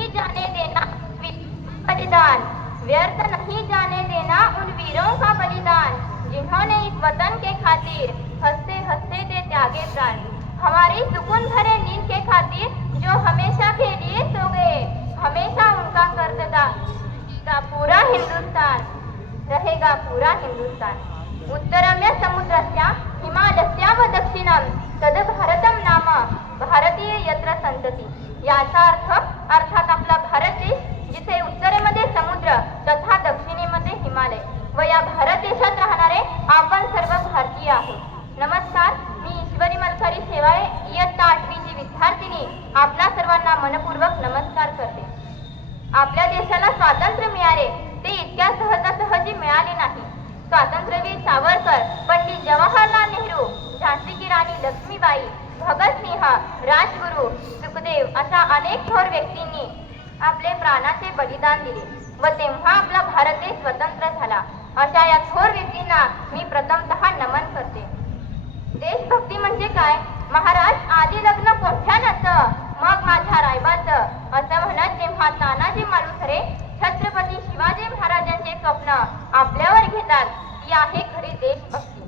नहीं जाने देना बलिदान, व्यर्थ नहीं जाने देना उन वीरों का बलिदान, जिन्होंने इस वतन के खातिर हंसते हंसते दे त्यागे प्राण। हमारी सुकून भरे नींद के खातिर जो हमेशा के लिए सो गए, हमेशा उनका कर्तव्य पूरा हिंदुस्तान रहेगा, पूरा हिंदुस्तान। उत्तरम्य समुद्रस्य हिमालयस्य व दक्षिणम तद भारतम नाम भारतीय यत्र संतती। याचा अर्थात आपला भारत देश, जिथे उत्तरेमध्ये समुद्र तथा दक्षिणेमध्ये हिमालय व या भारत देशात राहणारे आपण सर्व भारतीय आहोत। नमस्कार, मी ईश्वरी मलखारी शेवाळे, इयत्ता 8वीची विद्यार्थिनी आपणा सर्वांना मनपूर्वक नमस्कार करते। आपल्या देशाला स्वातंत्र्य मिळाले ते इतक्या सहजासहजी मिळाले नाही। स्वातंत्र्यवीर सावरकर, पंडित जवाहरलाल नेहरू, झांसी की राणी लक्ष्मीबाई, भगतसिंह, राजगुरू, सुखदेव अशा अनेक थोर व्यक्तींनी आपले प्राणाचे बलिदान दिले व तेव्हा आपला भारत देश स्वतंत्र झाला। अशा या थोर व्यक्तींना मी प्रथमतः नमन करते। देशभक्ती म्हणजे काय? महाराज आधी लग्न कोठ्यानं मग माझ्या रायबाचं, असं म्हणत जेव्हा तानाजी मालुसरे छत्रपती शिवाजी महाराजांचे स्वप्न आपल्यावर घेतात, ती आहे खरी देशभक्ती।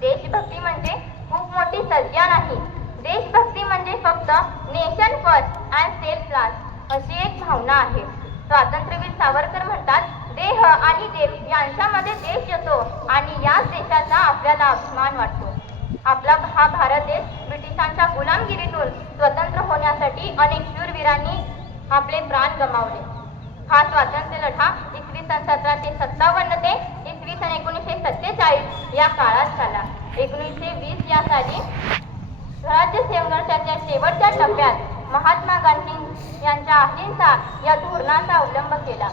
देशभक्ती म्हणजे खूप मोठी संज्ञा नाही। देशभक्ती म्हणजे फक्त nation first and self last अशी एक भावना आहे। स्वातंत्र्यवीर सावरकर म्हणतात, देह आणि देव यांच्यामध्ये देश येतो आणि याच देशाचा आपल्याला अभिमान वाटतो। आपला हा भारत देश ब्रिटिशांच्या गुलामगिरीतून स्वतंत्र होण्यासाठी अनेक शूरवीरांनी आपले प्राण गमावले। हा स्वातंत्र्य लढा इसवी सन 1757 ते इसवी सन 1947 या काळात झाला। 1920 या साली स्वराज्य संघर्षाच्या शेवटच्या टप्प्यात महात्मा गांधी यांच्या अहिंसा या धोरणाचा अवलंब केला।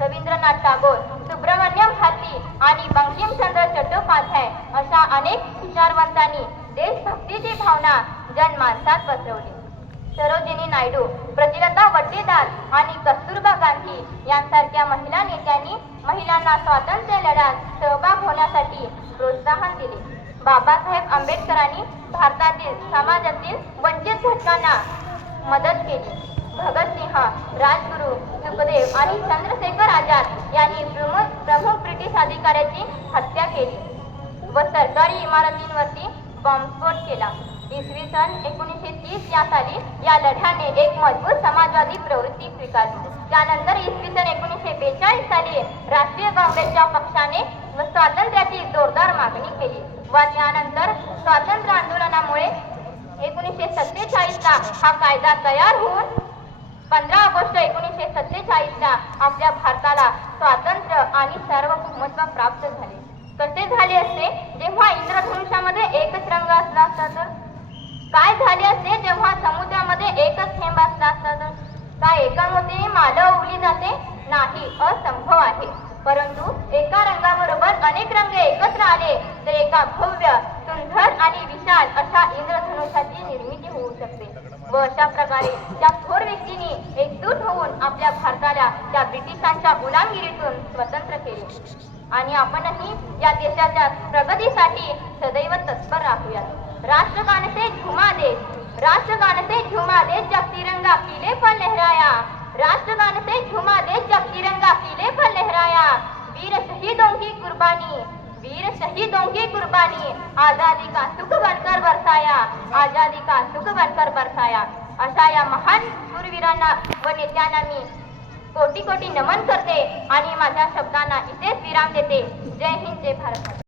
रवींद्रनाथ टागोर, सुब्रमण्यम भारती आणि बंकिमचंद्र चट्टोपाध्याय अशा अनेक विचारवंतांनी देशभक्तीची भावना जनमानसात पसरवली। सरोजिनी नायडू, प्रतिलता वड्डेदार आणि कस्तुरबा गांधी यांसारख्या महिला नेत्यांनी महिलांना स्वातंत्र्य लढ्यात सहभाग होण्यासाठी प्रोत्साहन दिले। बाबासाहेब आंबेडकरांनी भारतातील समाजातील वंचित घटकांना मदत केली। भगतसिंह, राजगुरू, सुखदेव आणि चंद्रशेखर आझाद यांनी प्रमुख ब्रिटिश अधिकाऱ्याची हत्या केली व सरकारी इमारतींवरती बॉम्बस्फोट केला। इसवी सन 1930 या साली या लढ्याने एक मजबूत समाजवादी प्रवृत्ती स्वीकारली। त्यानंतर इसवी सन 1942 साली राष्ट्रीय काँग्रेसच्या पक्षाने स्वातंत्र्याची जोरदार मागणी केली व त्यानंतर स्वातंत्र्य आंदोलनामुळे 1947 ला हा कायदा तयार होऊन 15 ऑगस्ट 1947 ला आपल्या भारताला स्वातंत्र्य आणि सार्वभौमत्व प्राप्त झाले। कसे झाले असते जेव्हा इंद्रधनुष्यामध्ये एकच रंग असला असता तर? काय झाले असते जेव्हा समुद्रामध्ये एकच थेंब असला असता तर? काय एका मोतीने माला उगली जाते? नाही, असंभव आहे। परंतु एका रंगाबरोबर अनेक रंग एकत्र आले तर एका भव्य, सुंदर आणि विशाल अशा इंद्रधनुष्याची निर्मिती होऊ शकते व अशा प्रकारे त्या थोर व्यक्तींनी एकजूट होऊन आपल्या भारताला त्या ब्रिटिशांच्या गुलामगिरीतून स्वतंत्र केले आणि आपणही या देशाच्या प्रगतीसाठी सदैव तत्पर राहूयात। राष्ट्रगान से झूमा देश, राष्ट्रगान से झूमा देश, जब तिरंगा किले पर लहराया। राष्ट्रगान से झूमा देश, जब तिरंगा किले पर लहराया। वीर शहीदों की कुर्बानी, वीर शहीदों की कुर्बानी, आजादी का सुख बनकर बरसाया, आजादी का सुख बनकर बरसाया। अशा या महान शूरवीरांना व नेत्यांना मी कोटी कोटी नमन करते आणि माझ्या शब्दांना इथेच विराम देते। जय हिंद, जय भारत।